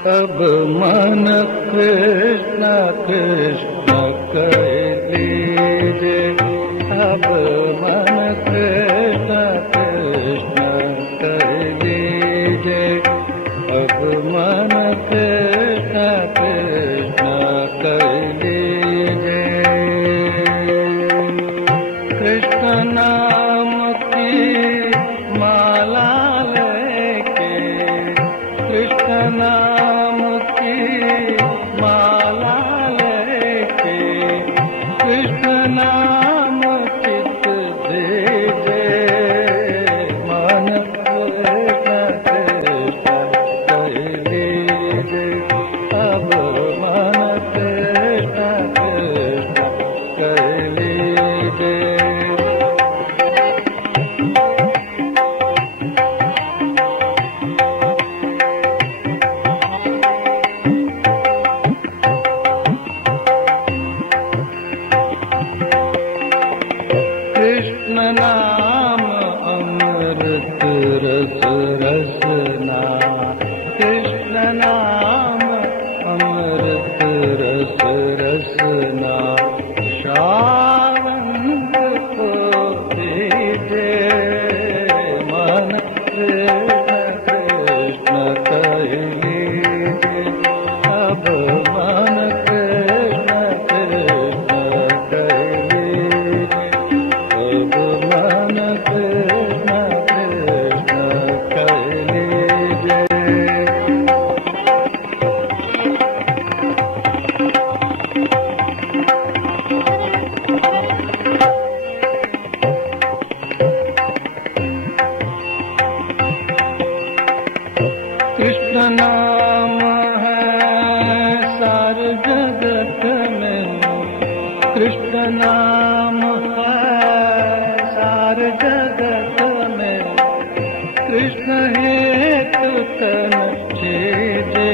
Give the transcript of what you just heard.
अब मन कृष्ण कृष्ण कह लीजे, अब मन कृष्ण कृष्ण कह लीजे, अब मन कृष्ण कृष्ण कह लीजे। कृष्ण नाम की माला लेके, कृष्ण नाम की माला लेके, कृष्ण नाम चित दीजे, मन कृष्ण कृष्ण कह लीजे, अब मन कृष्ण कृष्ण कह लीजे। कृष्ण नाम अमृत रस रसना, कृष्ण नाम अमृत रस रसना, श्रावण को दीजे, मन कृष्ण कृष्ण कह लीजे, अब मन कृष्ण कृष्ण कह लीजे, अब मन कृष्ण कृष्ण कह लीजे। कृष्ण नाम है सारे जगत में, कृष्ण नाम है सारे जगत में, कृष्ण हेतु तन जीजे,